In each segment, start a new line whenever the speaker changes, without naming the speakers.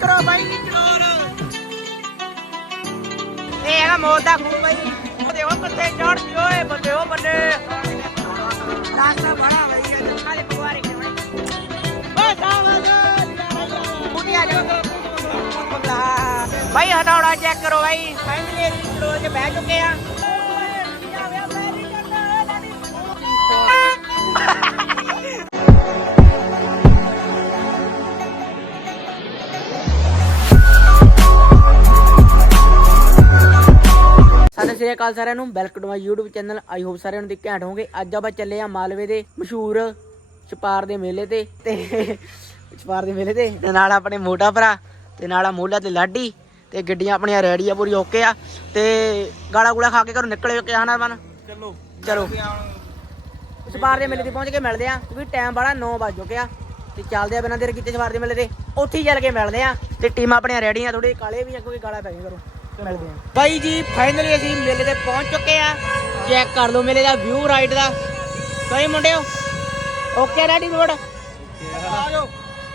Check ਬਾਈ। ਚੜੋਲ ਇਹ ਹੈਗਾ ਮੌਤ ਦਾ ਖੂਨ ਬਾਈ। ਉਹ ਦੇਖੋ ਕਿੱਥੇ ਚੜਦੀ ਓਏ, ਬੰਦੇ ਉਹ ਬੰਦੇ। ਰਾਸਤਾ ਬੜਾ ਬਾਈ, ਇਹ ਨਾਲੇ ਕੁਵਾਰੇ ਕੇ ਬਾਈ। ਬਸ ਆਵਾਜ਼ ਬੁੱਢੀ ਆ ਜਾ ਬਾਈ, ਹਟਾਉਣਾ ਚੈੱਕ ਕਰੋ ਬਾਈ। ਫਾਈਨਲੀ ਅਸੀਂ ਬਹਿ ਚੁੱਕੇ ਆ। ਸਤਿ ਸ਼੍ਰੀ ਅਕਾਲ ਸਾਰਿਆਂ ਨੂੰ welcome to my YouTube channel I hope ਸਾਰਿਆਂ ਨੂੰ ਦੀ ਘੈਂਟ ਹੋਗੇ ਅੱਜ ਆਪਾਂ ਚੱਲੇ ਆ ਮਾਲਵੇ ਦੇ ਮਸ਼ਹੂਰ ਛਪਾਰ ਦੇ ਮੇਲੇ ਤੇ ਤੇ ਛਪਾਰ ਦੇ ਮੇਲੇ ਤੇ ਤੇ ਨਾਲ ਆਪਣੇ ਮੋਟਾ ਭਰਾ ਤੇ ਨਾਲ ਆ ਮੋਲਾ ਤੇ ਲਾਡੀ ਤੇ ਗੱਡੀਆਂ ਆਪਣੀਆਂ ਰੈਡੀ ਆ ਪੂਰੀ ਓਕੇ ਆ। ਤੇ ਗਾਲਾ ਗੂਲਾ ਖਾ ਕੇ ਘਰੋਂ ਨਿਕਲੇ ਕਿ ਆਣਾ ਮਨ।
ਚਲੋ।
ਚਲੋ। ਛਪਾਰ ਦੇ ਮੇਲੇ ਤੇ ਪਹੁੰਚ ਕੇ ਮਿਲਦੇ ਆ ਕਿਉਂਕਿ ਟਾਈਮ ਬੜਾ 9 ਵੱਜ ਚੁੱਕਿਆ ਤੇ ਚੱਲਦੇ ਆ ਬਿਨਾਂ ਦੇਰ ਕੀਤੇ ਛਪਾਰ ਦੇ ਮੇਲੇ ਤੇ। ਉੱਥੇ ਹੀ ਚੱਲ ਕੇ ਮਿਲਦੇ ਆ ਤੇ ਟੀਮਾਂ ਆਪਣੀਆਂ ਰੈਡੀ ਆ ਥੋੜੇ ਕਾਲੇ ਵੀ ਆ ਕਿਉਂਕਿ ਗਾਲਾਂ ਪੈ ਗਈਆਂ ਘਰੋਂ। ਮਿਲਦੇ ਬਾਈ ਜੀ ਫਾਈਨਲੀ ਅਸੀਂ ਮੇਲੇ ਤੇ ਪਹੁੰਚ ਚੁੱਕੇ ਆ। ਚੈੱਕ ਕਰ ਲਓ ਮੇਲੇ ਦਾ ਵਿਊ ਰਾਈਟ ਦਾ। ਸਹੀ ਮੁੰਡਿਓ? ਓਕੇ ਰੈਡੀ ਰੋਡ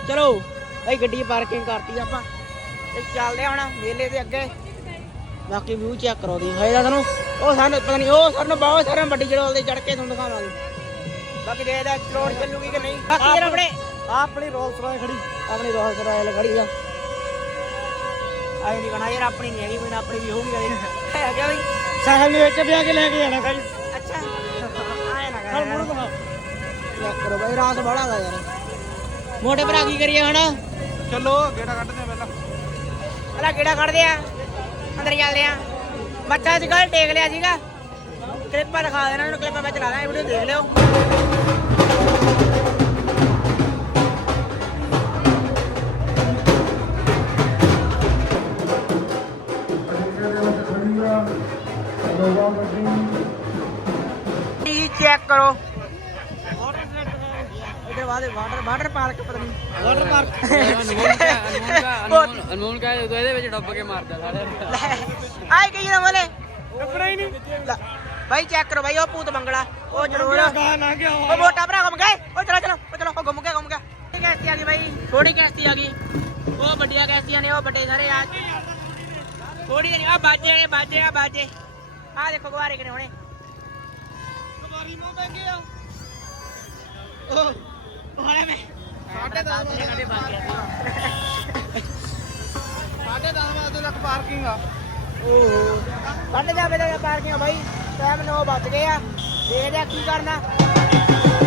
ਚਲੋ ਬਾਈ ਗੱਡੀ ਪਾਰਕਿੰਗ ਕਰਤੀ ਆਪਾਂ। ਤੇ ਚੱਲਦੇ ਹੁਣ ਮੇਲੇ ਦੇ ਅੱਗੇ। ਬਾਕੀ ਵਿਊ ਚੈੱਕ ਕਰੋ ਦੀ ਹੋਏਗਾ ਤੁਹਾਨੂੰ ਉਹ ਸਾਨੂੰ ਪਤਾ ਨਹੀਂ ਉਹ ਸਾਨੂੰ ਬਹੁਤ ਸਾਰੇ ਵੱਡੀ ਜੜੋਲ ਦੇ ਚੜ ਕੇ ਤੁਹਾਨੂੰ ਦਿਖਾਵਾਂਗੇ ਬਾਕੀ ਦੇ ਇਹਦਾ ਚਲੋੜ ਚੱਲੂਗੀ ਕਿ ਨਹੀਂ। ਬਾਕੀ ਆਪਣੇ
ਆਪਣੀ ਰੋਲਸ ਰਾਏ ਖੜੀ।
ਆਪਣੀ ਰੋਹਲ ਸਰਾਇਲ ਖੜੀ ਆ। ਆਈ ਨਹੀਂ ਕਹਣਾ ਯਾਰ ਆਪਣੀ ਨਹੀਂ ਹੈਗੀ ਕੋਈ ਨਾ ਆਪਣੀ ਵੀ ਹੋਊਗੀ ਕਦੇ। ਹੈ ਗਿਆ ਬਈ।
ਸਾਹਿਲ ਨੇ ਵਿੱਚ ਵਿਆਹ ਕੇ ਲੈ ਕੇ ਜਾਣਾ ਕਾਈ
ਅੱਛਾ। ਆਏ ਨਾ
ਹਰ ਮੁੜ
ਕਰ
ਕਹਾ
ਚੈੱਕ ਕਰੋ ਬਈ ਰਾਤ ਬੜਾ ਦਾ ਯਾਰ। ਮੋਟੇ ਭਰਾ ਕੀ ਕਰੀਏ ਹੁਣ?
ਚਲੋ ਗੇੜਾ ਕੱਢਦੇ ਆ ਪਹਿਲਾਂ।
ਪਹਿਲਾਂ ਕਿਹੜਾ ਕੱਢਦੇ ਆ ਅੰਦਰ ਚੱਲਦੇ ਆ। ਬੱਚਾ ਸੀ ਕੱਲ ਟੇਕ ਲਿਆ ਸੀਗਾ। ਕਲਿੱਪਾਂ ਦਿਖਾ ਦੇਣਾ ਉਹਨੂੰ ਕਲਿੱਪਾਂ ਮੈਂ ਚਲਾ ਦਾਂ ਇਹ ਵੀਡੀਓ ਦੇਖ ਲਿਓ। ਜੀ ਚੈੱਕ ਕਰੋ। ਇਹਦੇ ਬਾਅਦ ਵਾਟਰ ਵਾਟਰ ਪਾਰਕ ਪਤਾ ਨਹੀਂ
ਵਾਟਰ ਪਾਰਕ
ਅਨਮੋਲ ਕਹੇ ਤੂੰ ਇਹਦੇ ਵਿੱਚ ਡੁੱਬ ਕੇ ਮਾਰਦਾ ਸਾਰੇ
ਆਈ ਕਹੀ ਨਾ ਬੋਲੇ।
ਕੱਪੜਾ ਹੀ ਨਹੀਂ।
ਲੈ, ਬਾਈ ਚੈੱਕ ਕਰੋ ਬਾਈ ਉਹ ਭੂਤ ਮੰਗਲਾ। ਉਹ ਜਰੂਰ।
ਗਾ ਨਾ ਗਿਆ
ਉਹ ਮੋਟਾ ਭਰਾ ਘੁੰਮ ਗਏ ਉਹ ਚਲੋ ਚਲੋ ਉਹ ਚਲੋ ਉਹ ਘੁੰਮ ਗਿਆ ਘੁੰਮ ਗਿਆ। ਛੋਟੀ ਕੈਸਤੀ ਆ ਗਈ ਬਾਈ ਛੋਟੀ ਕੈਸਤੀ ਆ ਗਈ। ਉਹ ਵੱਡੀਆਂ ਕੈਸਤੀਆਂ ਨੇ ਉਹ ਵੱਡੇ ਸਾਰੇ ਆ। ਥੋੜੀ ਜਿਹੀ ਆ ਬਾਜੇ ਨੇ ਬਾਜੇ ਆ ਬਾਜੇ। ਆ ਦੇਖੋ ਗੁਬਾਰੇ ਕਿਨੇ ਹੋਣੇ।
ਕੁਮਾਰੀ ਨੂੰ ਬੈ ਗਿਆ
ਉਹ ਉਹ ਹਲੇ ਮੈਂ
ਸਾਢੇ ਦਸ ਵਜੇ ਕਦੇ ਗਿਆ ਸਾਢੇ 10 ਵਜੇ ਤੱਕ ਪਾਰਕਿੰਗ ਆ।
ਓਹੋ। ਕੱਢ ਜਾ ਮੇਰੇ ਪਾਰਕਿੰਗ ਬਾਈ। ਟਾਈਮ 9 ਵੱਜ ਗਏ ਆ। ਦੇਖਦੇ ਆ ਕੀ ਕਰਨਾ।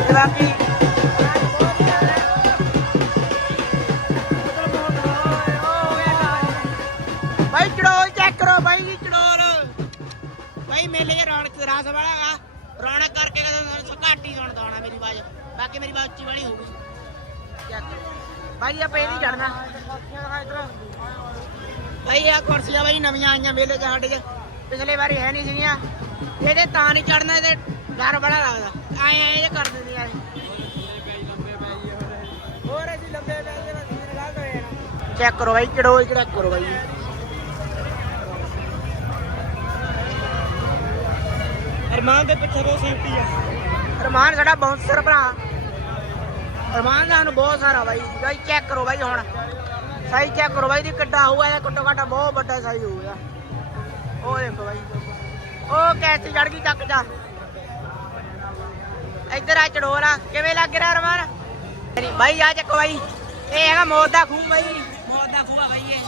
ਤੇ ਬਾਕੀ ਮੇਲੇ ਦੇ ਰੌਣਕ ਰਸ ਵਾਲਾ ਆ ਰੌਣਕ ਕਰਕੇ ਕਦੇ ਘੱਟ ਹੀ ਸੁਣਦਾ ਹੋਣਾ ਮੇਰੀ ਆਵਾਜ਼। ਬਾਕੀ ਮੇਰੀ ਆਵਾਜ਼ ਉੱਚੀ ਵਾਲੀ ਹੋਊਗੀ। ਕਰੋ ਬਾਈ ਆਪਾਂ ਇਹ ਨਹੀਂ ਚੜਨਾ ਭਾਈ ਆ ਕੁਰਸੀਆਂ ਬਾਈ ਨਵੀਆਂ ਆਈਆਂ ਮੇਲੇ 'ਚ ਸਾਡੇ 'ਚ। ਪਿਛਲੇ ਵਾਰੀ ਹੈ ਨਹੀਂ ਸੀਗੀਆਂ। ਇਹਦੇ ਤਾਂ ਨਹੀਂ ਚੜਨਾ ਇਹਦੇ ਡਰ ਬੜਾ ਲੱਗਦਾ। ਆਏ ਆਏ ਜੇ ਕਰ ਦਿੰਦੀਆਂ ਹੋਰ ਅਸੀਂ ਲੰਬੇ ਪੈ ਗਏ ਚੈੱਕ ਕਰੋ ਬਾਈ ਚੜੋ ਚੈੱਕ ਕਰੋ ਬਾਈ।
ਅਰਮਾਨ ਦੇ ਪਿੱਛੇ ਬਹੁਤ ਸੇਫਟੀ ਆ।
ਰਮਾਨ ਸਾਡਾ ਬਾਉਂਸਰ ਭਰਾ। ਰਮਾਨ ਦਾ ਨੂੰ ਬਹੁਤ ਸਾਰਾ ਬਾਈ ਬਾਈ ਚੈੱਕ ਕਰੋ ਬਾਈ ਹੁਣ। ਸਾਈ ਚੈੱਕ ਕਰੋ ਬਾਈ ਦੀ ਕਿੱਡਾ ਹੋਊਗਾ ਇਹ ਘੱਟੋ ਘੱਟ ਬਹੁਤ ਵੱਡਾ ਸਾਈ ਹੋਊਗਾ। ਉਹ ਦੇਖੋ ਬਾਈ। ਉਹ ਕੈਸੀ ਚੜ ਗਈ ਚੱਕ ਜਾ। ਇੱਧਰ ਆ ਚੜੋਲਾ ਕਿਵੇਂ ਲੱਗ ਰਿਹਾ ਰਮਾਨ ਤੇਰੀ ਬਾਈ ਆ ਚੱਕੋ ਬਾਈ। ਇਹ ਹੈਗਾ ਮੌਤ ਦਾ ਖੂਹ ਬਾਈ। ਮੌਤ ਦਾ ਖੂਹ ਆ ਬਾਈ ਇਹ।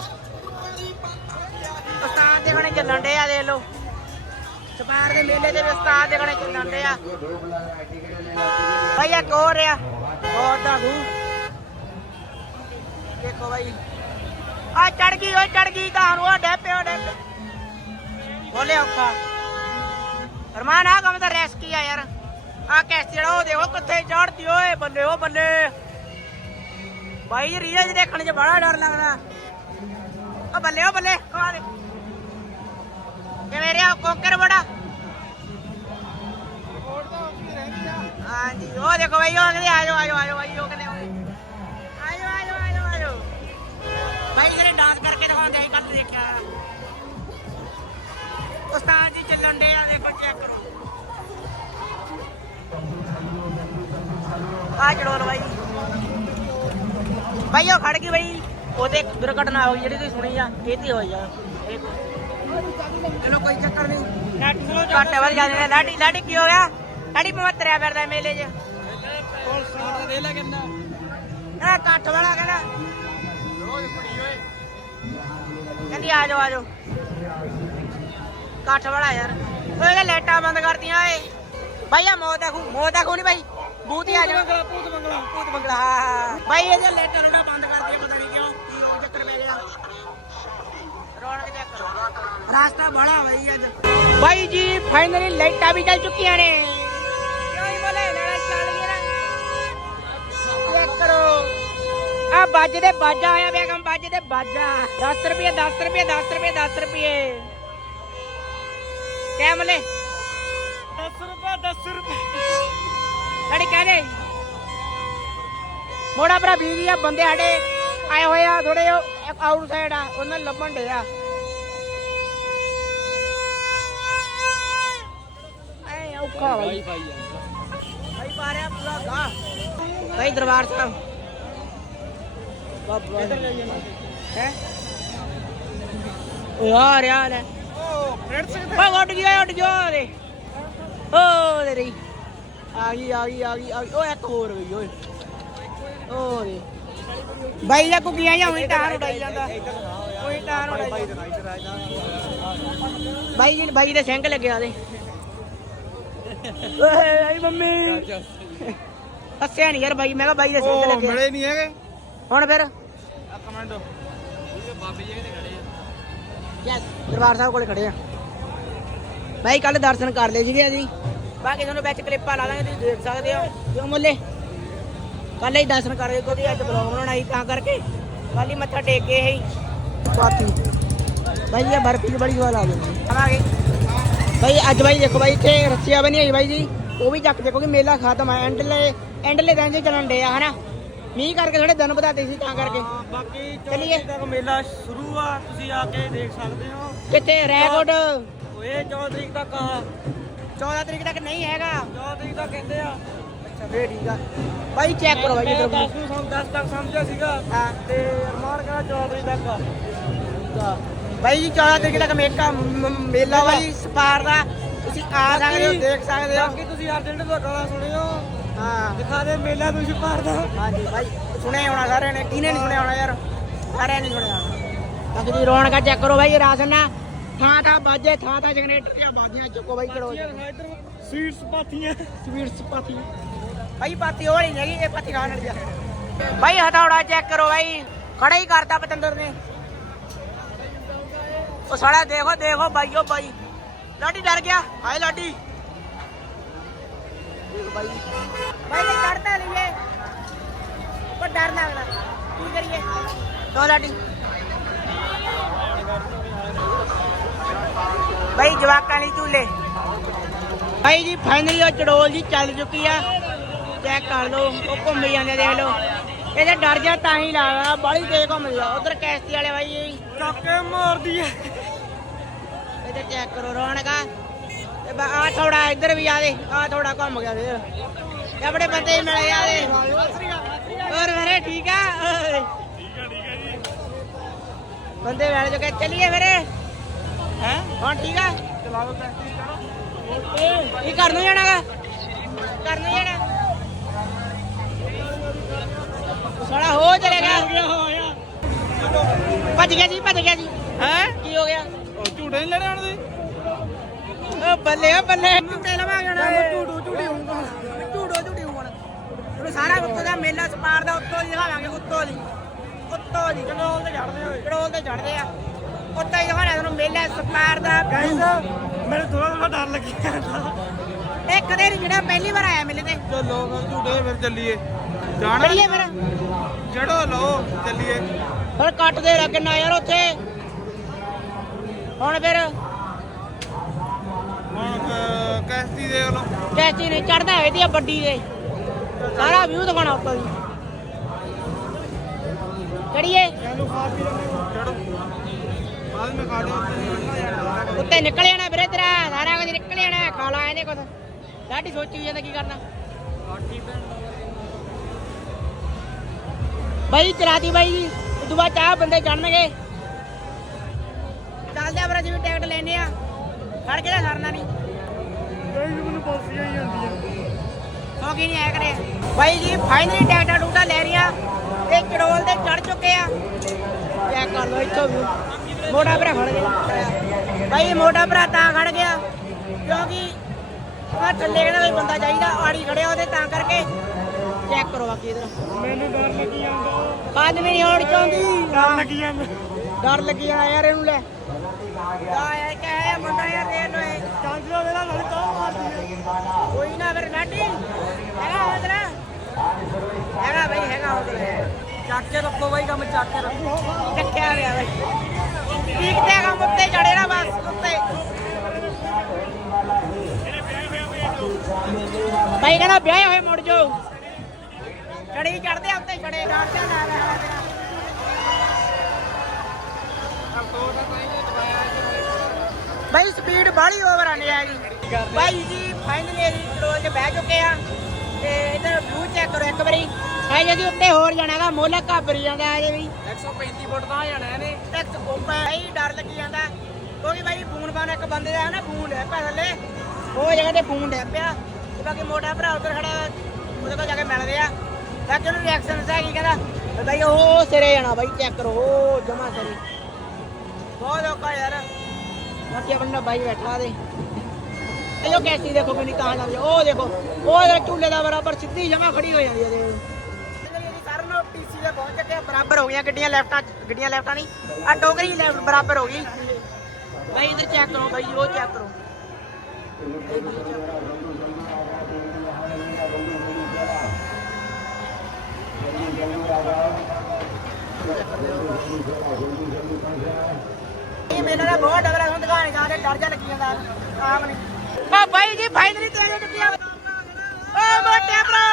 ਉਸਤਾਦ ਦੇ ਗਣੇ ਚੱਲਣ ਡੇ ਆ ਦੇਖ ਲਓ। ਸਪਾਰ ਦੇ ਮੇਲੇ ਦੇ ਵੀ ਉਸਤਾਦ ਦੇ ਗਣੇ ਆ। ਭਾਈ ਇੱਕ ਆ ਬਹੁਤ ਦਾ ਖੂਹ ਦੇਖੋ ਭਾਈ ਆ ਚੜ ਗਈ ਓਏ ਚੜ ਗਈ ਤਾਂ ਉਹ ਡੇ ਪਿਓ ਡੇ ਬੋਲੇ ਔਖਾ। ਰਮਾਨ ਆ ਕੰਮ ਤਾਂ ਰੈਸਕੀ ਆ ਯਾਰ। ਆ ਕੈਸੀ ਜਿਹੜਾ ਉਹ ਦੇਖੋ ਕਿੱਥੇ ਚੜਦੀ ਓਏ ਬੱਲੇ ਓ ਬੱਲੇ ਭਾਈ ਰੀਅਲ ਚ ਦੇਖਣ ਚ ਬੜਾ ਡਰ ਲੱਗਦਾ। ਓ ਬੱਲੇ ਓ ਬੱਲੇ ਆ ਦੇ। ਕਿਵੇਂ ਰਿਹਾ? ਕੋਕਰ ਬੜਾ? ਹਾਂਜੀ, ਉਹ ਦੇਖੋ ਭਾਈ ਉਹ ਕਹਿੰਦੇ, ਆਜੋ ਆਜੋ ਆਜੋ ਭਾਈ ਉਹ ਕਹਿੰਦੇ, ਆਜੋ ਆਜੋ ਆਜੋ ਆਜੋ ਭਾਈ ਜਿਹੜੇ ਡਾਂਸ ਕਰਕੇ ਦਿਖਾਉਂਦੇ ਸੀ ਕੱਲ ਦੇਖਿਆ। ਉਸਤਾਦ ਜੀ ਚੱਲਣ ਦੇ ਆ, ਦੇਖੋ ਚੈੱਕ ਕਰੋ। ਆ ਚੜੋਲ ਭਾਈ ਭਾਈ ਉਹ ਖੜ ਗਈ ਭਾਈ ਉਹਦੇ ਦੁਰਘਟਨਾ ਹੋ ਗਈ, ਜਿਹੜੀ ਤੁਸੀਂ ਸੁਣੀ ਆ, ਇਹ ਤੇ ਹੋਈ ਆ। ਇਹ ਚਲੋ ਕੋਈ ਚੱਕਰ ਨਹੀਂ। ਘੱਟ ਵੱਧ ਜਾਂਦੇ ਨੇ ਲਾਡੀ ਲਾਡੀ ਕੀ ਹੋ ਗਿਆ? ਲਾਡੀ ਪਵਤਰਿਆ ਫਿਰਦਾ ਮੇਲੇ 'ਚ। ਇਹ ਕੱਠ ਵਾਲਾ ਕਹਿੰਦਾ। ਕਹਿੰਦੀ ਆ ਜਾਓ ਆ ਜਾਓ। ਕੱਠ ਵਾਲਾ ਯਾਰ। ਓਏ ਇਹ ਲਾਈਟਾਂ ਬੰਦ ਕਰਤੀਆਂ ਓਏ। ਭਾਈ ਆ ਮੌਤ ਦਾ ਖੂ ਮੌਤ ਦਾ ਖੂ ਨਹੀਂ ਭਾਈ ਬੂਤ ਹੀ ਆ ਜਾ
ਭੂਤ ਮੰਗਲਾ
ਭੂਤ ਬੰਗਲਾ ਹਾਂ, ਹਾਂ। ਭਾਈ ਇਹਦੇ ਲਾਈਟਾਂ ਰੋਣਾ ਬੰਦ ਕਰਤੀਆਂ ਪਤਾ ਨਹੀਂ ਕਿਉਂ ਕੀ ਉਹ ਚੱਕਰ ਪੈ ਗਿਆ। ਰਾਸਤਾ ਬੜਾ ਭਾਈ ਅੱਜ ਭਾਈ ਜੀ ਫਾਈਨਲੀ ਲਾਈਟਾਂ ਵੀ ਚੱਲ ਚੁੱਕੀਆਂ ਨੇ। ਕਿਉਂ ਬੋਲੇ ਲੈਣਾ ਚੱਲ ਗਈ ਨਾ ਚੈੱਕ ਕਰੋ। ਆ ਵੱਜਦੇ ਬਾਜਾ ਆਇਆ ਬੇਗਮ ਵੱਜਦੇ ਬਾਜਾ 10 ਰੁਪਏ 10 ਰੁਪਏ 10 ਰੁਪਏ 10 ਰੁਪਏ। ਕਿਆ ਮਲੇ
10 ਰੁਪਏ 10 ਰੁਪਏ।
ਲੜੀ ਕਹਦੇ ਮੋੜਾ ਭਰਾ ਬੀਜੀ ਆ ਬੰਦੇ ਸਾਡੇ ਆਏ ਹੋਏ ਆ ਥੋੜੇ ਆਊਟ ਸਾਈਡ ਆ ਉਹਨਾਂ ਲੱਭਣ ਡੇ ਆ। ਐ ਔਖਾ ਬਾਈ
ਭਾਈ ਭਾਈ
ਪੂਰਾ ਗਾ ਭਾਈ ਦਰਬਾਰ ਸਾਹਿਬ। ਬਾਬਾ ਹੈ? ਓ ਯਾਰ ਯਾਰ
ਓ ਫਰੈਂਡਸ
ਓ ਉੱਡ ਗਿਆ ਉੱਡ ਗਿਆ ਰੇ ਓ ਦੇ ਰਹੀ। ਆ ਗਈ ਆ ਗਈ ਆ ਗਈ ਓ ਇੱਕ ਹੋਰ ਗਈ ਓਏ। ਓ ਰੇ ਬਾਈ ਦਾ ਕੁਕੀਆਂ ਜਾਂ ਉਹੀ ਟਾਰ ਉਡਾਈ ਜਾਂਦਾ। ਉਹੀ ਟਾਰ ਉਡਾਈ ਜਾਂਦਾ। ਬਾਈ ਜੀ, ਬਾਈ ਦੇ ਸਿੰਘ ਲੱਗਿਆ ਉਹਦੇ। ਓਏ ਆਈ ਮੰਮੀ। ਹੱਸਿਆ ਨਹੀਂ ਯਾਰ ਬਾਈ ਮੈਂ ਕਿਹਾ ਬਾਈ ਦੇ ਸਿੰਘ
ਓ
ਲੱਗਿਆ
ਮਿਲੇ ਨਹੀਂ ਹੈਗੇ।
ਹੁਣ ਫਿਰ?
ਆ ਕਮੈਂਟ।
ਬਾਬੇ ਜੀ ਕਿਤੇ ਖੜੇ ਆ
ਯੈਸ ਦਰਬਾਰ ਸਾਹਿਬ ਕੋਲੇ ਖੜੇ ਆ। ਬਾਈ ਕੱਲ ਦਰਸ਼ਨ ਕਰ ਲਏ ਸੀਗੇ ਅਸੀਂ। ਬਾਕੀ ਤੁਹਾਨੂੰ ਵਿੱਚ ਕਲਿੱਪਾਂ ਲਾ ਦਾਂਗੇ ਤੁਸੀਂ ਦੇਖ ਸਕਦੇ ਹੋ। ਕਿਉਂ ਮੁੱਲੇ? ਕੱਲ ਹੀ ਦਰਸ਼ਨ ਕਰ ਰਹੇ ਕਿਉਂਕਿ ਅੱਜ ਬਲੌਗ ਬਣਾਉਣਾ ਸੀ ਤਾਂ ਕਰਕੇ। ਕੱਲ ਹੀ ਮੱਥਾ ਟੇਕ ਕੇ ਹੀ ਪਾਤੀ। ਬਾਈ ਇਹ ਬਰਫੀ ਦੀ ਬੜੀ ਸਵਾਦ ਆ ਗਈ ਆਵਾਂਗੇ। ਬਾਈ ਅੱਜ ਬਾਈ ਦੇਖੋ ਬਾਈ ਇੱਥੇ ਰੱਸੀਆਂ ਬਣੀ ਹੋਈ ਬਾਈ ਜੀ। ਉਹ ਵੀ ਚੱਕ ਦੇਖੋ ਕਿ ਮੇਲਾ ਖਤਮ ਆ। ਐਂਡਲੇ ਐਂਡਲੇ ਦਿਨ 'ਚ ਚੱਲਣ ਡੇ ਆ ਹਨਾ? ਮੀਂਹ ਕਰਕੇ ਥੋੜੇ ਦਿਨ ਵਧਾਤੇ ਸੀ ਤਾਂ ਕਰਕੇ।
ਬਾਕੀ
ਚੱਲੀਏ।
ਤੱਕ ਮੇਲਾ ਸ਼ੁਰੂ ਆ ਤੁਸੀਂ ਆ ਕੇ ਦੇਖ ਸਕਦੇ ਹੋ।
ਕਿੱਥੇ? ਰੈਕੋਰਡ।
ਓਏ 14 ਤਰੀਕ ਤੱਕ ਆ।
14 ਤਰੀਕ ਤੱਕ ਨਹੀਂ ਹੈਗਾ।
14 ਤਰੀਕ ਤੱਕ ਕਹਿੰਦੇ ਆ।
ਅੱਛਾ ਫੇਰ ਠੀਕ ਆ। ਬਾਈ ਚੈੱਕ ਕਰੋ
ਮੈਂ
ਇਧਰ
10 ਨੂੰ ਸਮ 10 ਤੱਕ ਸਮਝਿਆ ਸੀਗਾ।
ਹਾਂ।
ਤੇ ਅਰਮਾਨ ਕਹਿੰਦਾ 14 ਤਰੀਕ ਤੱਕ ਆ।
ਠੀਕ ਆ। ਬਾਈ ਜੀ 14 ਤਰੀਕ ਤੱਕ ਮੇਕਾ ਮੇਲਾ ਬਾਈ ਸਪਾਰ ਦਾ। ਤੁਸੀਂ ਆ ਸਕਦੇ ਹੋ ਦੇਖ ਸਕਦੇ ਹੋ।
ਬਾਕੀ ਤੁਸੀਂ ਅਰਜੈਂਟ ਦਾ ਗਾਣਾ ਸੁਣਿਓ।
ਹਾਂ।
ਦਿਖਾ ਦੇ ਮੇਲਾ ਤੁਸੀਂ ਪਾਰਦਾ
ਹਾਂਜੀ ਬਾਈ ਸੁਣਿਆ ਹੋਣਾ ਸਾਰਿਆਂ ਨੇ। ਕਿਹਨੇ ਨਹੀਂ ਸੁਣਿਆ ਹੋਣਾ ਯਾਰ? ਸਾਰਿਆਂ ਨੇ ਸੁਣਿਆ ਹੋਣਾ। ਬਾਕੀ ਤੁਸੀਂ ਰੌਣਕਾਂ ਚੈੱਕ ਕਰੋ ਬਾਈ ਰਾਸ਼ਨ ਨਾ ਥਾਂ ਥਾਂ ਬਾਜੇ ਥਾਂ ਥਾਂ ਜਨਰੇਟਰ ਦੀਆਂ ਬਾਜੀਆਂ ਚੁੱਕੋ ਬਾਈ ਕਰੋ।
ਸੀਟਸ ਪਾਤੀਆਂ
ਸਵੀਟਸ ਪਾਤੀ ਬਾਈ ਪਾਤੀ ਹੋਰ ਹੀ ਨਹੀਂ ਹੈਗੀ ਇਹ ਪਾਤੀ ਖਾਣ ਵਾਲੀ ਆ ਬਾਈ ਹਥੌੜਾ ਚੈੱਕ ਕਰੋ ਬਾਈ। ਖੜਾ ਹੀ ਕਰਤਾ ਪਤੰਦਰ ਨੇ। ਉਹ ਸਾਲਾ ਦੇਖੋ ਦੇਖੋ ਬਾਈਓ ਬਾਈ। ਲਾਡੀ ਡਰ ਗਿਆ? ਹਾਏ ਲਾਡੀ। ਦੇਖ ਬਾਈ। ਬਾਈ ਨੇ ਕਰਤਾ ਲਈਏ। ਪਰ ਡਰ ਲੱਗਦਾ। ਕੀ ਕਰੀਏ? ਦੋ ਲਾਡੀ। ਬਾਈ ਜਵਾਕਾਂ ਲਈ ਝੂਲੇ। ਭਾਈ ਜੀ ਫਾਈਨਲੀ ਉਹ ਚੜੋਲ ਜੀ ਚੱਲ ਚੁੱਕੀ ਆ। ਚੈੱਕ ਕਰ ਲਓ ਉਹ ਘੁੰਮ ਜਾਂਦੇ ਦੇਖ ਲਓ। ਇਹਦੇ ਡਰ ਜਾ ਤਾਂ ਹੀ ਲਾਗਾ ਬਾਲੀ ਤੇ ਘੁੰਮਦੀ ਆ ਉਧਰ ਕੈਸਤੀ ਵਾਲੇ ਬਾਈ ਜੀ।
ਕਾਕੇ ਮਾਰਦੀ ਐ
ਇਹਦੇ ਚੈੱਕ ਕਰੋ ਰੌਣਕਾ ਤੇ ਬਾ ਆ ਥੋੜਾ ਇਧਰ ਵੀ ਆ ਦੇ ਆ ਥੋੜਾ ਘੁੰਮ ਗਿਆ ਫੇਰ ਤੇ ਆਪਣੇ ਬੰਦੇ ਹੀ ਮਿਲੇ ਦੇ। ਹੋਰ ਮੇਰੇ ਠੀਕ ਆ? ਓਏ। ਬੰਦੇ ਮਿਲ ਜੋ ਚੱਲੀਏ ਫਿਰ
ਹੈ?
ਹੁਣ ਠੀਕ ਆ?
ਚਲਾਓ ਟੈਕਸੀ ਚੜੋ
ਇਹ ਘਰ ਨੂੰ ਜਾਣਾਗਾ ਘਰ ਨੂੰ ਜਾਣਾ। ਸਾਲਾ ਹੋ ਚਲੇਗਾ ਭੱਜ ਗਿਆ ਜੀ, ਭੱਜ ਗਿਆ ਜੀ।
ਹੈ?
ਕੀ ਹੋ ਗਿਆ?
ਝੂਟੇ ਨਹੀਂ ਲੈਣੇ ਆਣ ਦੇ?
ਓ ਬੱਲੇ ਓ ਬੱਲੇ। ਝੂਟੇ ਲਵਾਂਗੇ ਹੁਣ
ਝੂਟੂ ਝੂਟੀ ਹੁੰਦਾ
ਝੂਟੋ ਝੂਟੀ ਹੁਣ। ਤੁਹਾਨੂੰ ਸਾਰਾ ਉੱਤੋਂ ਦਾ ਮੇਲਾ ਸਪਾਰ ਦਾ ਉੱਤੋਂ ਦੀ ਦਿਖਾਵਾਂਗੇ ਉੱਤੋਂ ਦੀ। ਉੱਤੋਂ ਦੀ।
ਕੰਡੋਲ ਤੇ ਚੜਦੇ ਹੋਏ
ਕੜੋਲ ਤੇ ਚੜਦੇ ਆ। ਉੱਤੋਂ ਹੀ ਦਿਖਾਣਾ ਤੁਹਾਨੂੰ ਮੇਲਾ ਸਪਾਰ ਦਾ।
ਗਾਇਸ ਮੈਨੂੰ ਥੋੜਾ ਥੋੜਾ ਡਰ ਲੱਗੀ ਜਾਂਦਾ
ਇਹ ਕਦੇ ਨਹੀਂ ਜਿਹੜਾ ਪਹਿਲੀ ਵਾਰ ਆਇਆ ਮੇਲੇ ਤੇ।
ਚਲੋ ਝੂਟੇ ਫਿਰ ਚੱਲੀਏ। ਜਾਣਾ
ਚੱਲੀਏ ਫਿਰ।
ਚੜੋ ਲਓ ਚੱਲੀਏ।
ਹੁਣ ਕੱਟ ਦੇ ਰ ਕਿੰਨਾ ਯਾਰ ਉੱਥੇ। ਹੁਣ ਫਿਰ
ਹੁਣ ਅਹ, ਕੈਸਤੀ ਦੇਖ ਲਓ।
ਕੈਸੀ ਨਹੀਂ ਚੜਦਾ ਹੈ ਇਹਦੀ ਵੱਡੀ ਦੇ। ਸਾਰਾ ਵਿਊ ਦਿਖਾਉਣਾ ਉੱਤੋਂ ਦੀ ਚੜੀਏ
ਚੜੋ ਬਾਅਦ ਵਿੱਚ ਖਾ
ਉੱਤੇ ਨਿਕਲ ਜਾਣਾ ਵੀਰੇ ਤੇਰਾ ਸਾਰਾ ਕੁਝ ਨਿਕਲ ਜਾਣਾ ਖਾ ਲਾ ਇਹਨੇ ਕੁਝ ਸਾਡੀ ਸੋਚੀ ਜਾਂਦਾ ਕੀ ਕਰਨਾ। ਬਾਈ ਚਲਾਤੀ ਬਾਈ ਜੀ ਉਦੋਂ ਬਾਅਦ ਚਾਹ ਬੰਦੇ ਚੜਨਗੇ ਟਿਕਟ ਲੈਨੇ ਆ। ਖੜ ਕੇ ਤਾਂ ਸਰਨਾ ਨਹੀਂ।
ਮੈਨੂੰ ਪਾਸੀਆਂ ਹੀ ਆਉਂਦੀਆਂ
ਹੋ ਕੀ ਨਹੀਂ ਆਇਆ ਕਰੇ ਬਾਈ ਜੀ ਫਾਈਨਲੀ ਟਿਕਟਾਂ ਟੂਟਾ ਲੈ ਰੀਆਂ ਤੇ ਚੜੋਲ ਤੇ ਚੜ ਚੁੱਕੇ ਆ। ਚੈੱਕ ਕਰ ਲਓ ਇੱਥੋਂ ਵੀ। ਮੋਟਾ ਭਰਾ ਖੜ ਗਿਆ। ਬਾਈ ਮੋਟਾ ਭਰਾ ਤਾਂ ਖੜ ਗਿਆ। ਕਿਉਂਕਿ ਆ ਥੱਲੇ ਕਿਹੜਾ ਕੋਈ ਬੰਦਾ ਚਾਹੀਦਾ ਆੜੀ ਖੜਿਆ ਉਹਦੇ ਤਾਂ ਕਰਕੇ ਚੈੱਕ ਕਰੋ ਬਾਕੀ ਇਧਰ।
ਮੈਨੂੰ ਡਰ ਲੱਗੀ ਜਾਂਦਾ।
ਵੀ ਨਹੀਂ ਹੋੜ ਚਾਹੁੰਦੀ।
ਡਰ ਲੱਗੀ ਜਾਂਦਾ।
ਡਰ ਲੱਗੀ ਜਾਣਾ ਯਾਰ ਇਹਨੂੰ ਲੈ। ਆ ਯਾਰ ਕਹਿਆ ਮੁੰਡਾ ਯਾਰ ਦੇ ਲੋ ਇਹ
ਚਾਂਦਰਾ ਵੇਲਾ ਨਾਲ ਤਾਂ ਮਾਰਦੀ
ਕੋਈ ਨਾ ਫਿਰ ਨਾਟੀ ਹੈਗਾ ਉਧਰ ਹੈਗਾ ਬਈ ਹੈਗਾ ਉਧਰ
ਚੱਕ ਕੇ ਰੱਖੋ ਬਾਈ ਕੰਮ ਚੱਕ ਕੇ ਰੱਖੋ।
ਚੱਕਿਆ ਗਿਆ ਬਈ? ਠੀਕ ਤੇ ਕੰਮ ਉੱਤੇ ਚੜੇ ਨਾ ਬਸ ਉੱਤੇ ਬਾਈ ਕਹਿੰਦਾ ਵਿਆਹ ਹੋਏ ਮੁੜ ਜਾਓ। ਚੜੀ ਚੜਦੇ ਉੱਤੇ ਚੜੇ। ਡਾਂਟਿਆ ਨਾ ਰਿਹਾ ਬਾਈ ਸਪੀਡ ਬਾਹਲੀ ਓਵਰ ਆਣੀ ਆ ਜੀ ਬਾਈ ਜੀ ਫਾਈਨਲੀ ਅਸੀਂ ਕੰਟਰੋਲ 'ਚ ਬਹਿ ਚੁੱਕੇ ਆ। ਤੇ ਇਧਰ ਵਿਊ ਚੈੱਕ ਕਰੋ ਇੱਕ ਵਾਰੀ। ਹਾਏ ਜੀ ਉੱਤੇ ਹੋਰ ਜਾਣਾਗਾ ਮੁੱਲ ਘਾਬਰੀ ਜਾਂਦਾ ਅਜੇ ਵੀ।
135 ਫੁੱਟ ਤਾਂ ਜਾਣਾ ਇਹਨੇ।
ਇੱਕ ਬਾਈ ਡਰ ਲੱਗੀ ਜਾਂਦਾ। ਕਿਉਂਕਿ ਬਾਈ ਫੋਨ ਫਾਨ ਇੱਕ ਬੰਦੇ ਦਾ ਹੈ ਨਾ ਫੋਨ ਹੈ ਪੈ ਥੱਲੇ। ਉਹ ਜਗ੍ਹਾ ਤੇ ਫੋਨ ਡਿੱਗ ਪਿਆ। ਤੇ ਬਾਕੀ ਮੋਟਾ ਭਰਾ ਉੱਧਰ ਖੜਾ ਉਹਦੇ ਕੋਲ ਜਾ ਕੇ ਮਿਲਦੇ ਆ। ਬਾਕੀ ਉਹਨੂੰ ਰਿਐਕਸ਼ਨ ਸਾ ਕੀ ਕਹਿੰਦਾ ਬਾਈ ਉਹ ਸਿਰੇ ਜਾਣਾ ਬਾਈ ਚੈੱਕ ਕਰੋ ਜਮਾ ਸਿਰੇ। ਬਹੁਤ ਔਖਾ ਯਾਰ। ਬਾਕੀ ਆਪਣਾ ਬਾਈ ਬੈਠਾ ਦੇ। ਇਹ ਕੈਸੀ ਦੇਖੋ ਕਿੰਨੀ ਤਾਂ ਲੱਗ ਉਹ ਦੇਖੋ ਉਹ ਇਹਦਾ ਝੂਲੇ ਦਾ ਬਰਾਬਰ ਸਿੱਧੀ ਜਮਾ ਖੜੀ ਹੋ ਜਾਂਦੀ ਹੈ ਇਹਦੇ ਸਾਰਿਆਂ ਨੂੰ ਟੀਸੀ ਦੇ ਪਹੁੰਚ ਕੇ ਬਰਾਬਰ ਹੋ ਗਈਆਂ ਗੱਡੀਆਂ ਲੈਫਟਾਂ ਗੱਡੀਆਂ ਲੈਫਟਾਂ ਨਹੀਂ ਆ ਟੋਕਰੀ ਲੈਫਟ ਬਰਾਬਰ ਹੋ ਗਈ। ਬਾਈ ਇਧਰ ਚੈੱਕ ਕਰੋ ਬਾਈ ਉਹ ਚੈੱਕ ਕਰੋ। ਇਹ ਮੇਲਾ ਦਾ ਬਹੁਤ ਡਰ ਹੁਣ ਦੁਕਾਨ ਜਾ ਕੇ ਡਰ ਜਾ ਲੱਗੀ ਜਾਂਦਾ ਆਮ ਨਹੀਂ। ਆ ਜੀ ਫਾਈਨਲੀ ਤੇ ਆ? ਓ ਮੋਟੇ ਭਰਾ!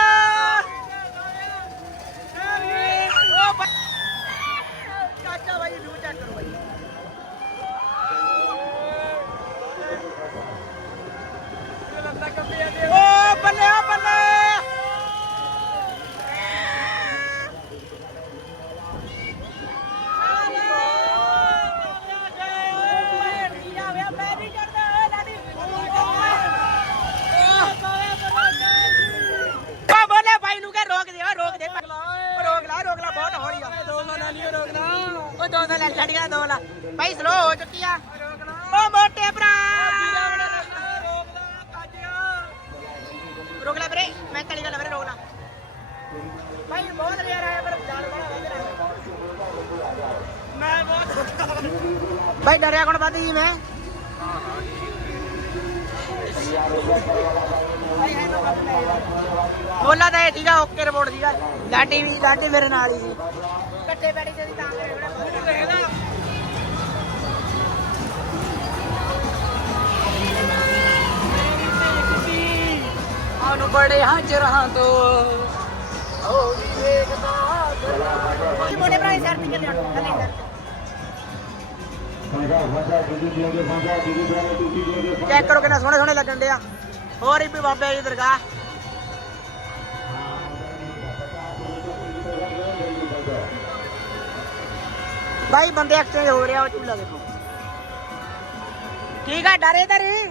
ਬੜੇ ਹਾਜਰਾਂ ਤੋਂ।
ਮੋਟੇ ਭਰਾ ਦੀ ਸਰ ਤੇ ਚੱਲੇ ਹੁਣ ਥੱਲੇ ਸਰ ਚੈੱਕ ਕਰੋ ਕਿੰਨਾ ਸੋਹਣੇ ਸੋਹਣੇ ਲੱਗਣ ਦੇ ਆ ਹੋਰ ਹੀ ਵੀ ਬਾਬੇ ਦੀ ਦਰਗਾਹ। ਬਾਈ ਬੰਦੇ ਐਕਸਚੇਂਜ ਹੋ ਰਿਹਾ ਉਹ ਝੂਲਾ ਦੇਖੋ। ਠੀਕ ਆ ਡਰੇ ਤੇਰੀ?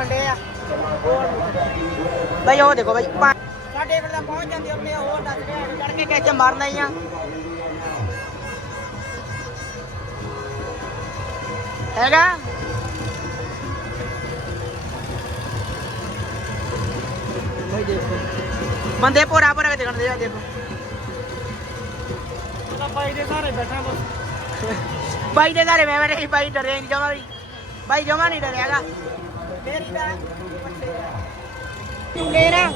ਆ। ਆ ਬਾਈ ਉਹ ਦੇਖੋ ਬਾਈ ਸਾਡੇ ਕੋਲ ਤਾਂ ਪਹੁੰਚ ਜਾਂਦੇ ਉੱਤੇ ਹੋਰ ਦੱਸ ਰਿਹਾ ਚੜ ਕੇ ਚ ਮਾਰਨਾ ਹੀ ਆ। ਹੈਗਾ? ਬਾਈ ਦੇਖੋ ਬੰਦੇ ਪੋਰਾ ਪੋਰਾ ਦੇਖਣ ਦੇ ਆ ਦੇਖੋ।
ਤਾਂ ਬਾਈ ਦੇ ਸਾਰੇ ਬੈਠਾ ਬਸ।
ਬਾਈ ਦੇ ਘਰੇ ਮੈਂ ਬੈਠੇ ਬਾਈ ਡਰਿਆ ਨਹੀਂ ਜਮਾ ਵੀ। ਬਾਈ ਜਮਾ ਨਹੀਂ ਡਰਿਆਗਾ ਝੂਲੇ ਨਾ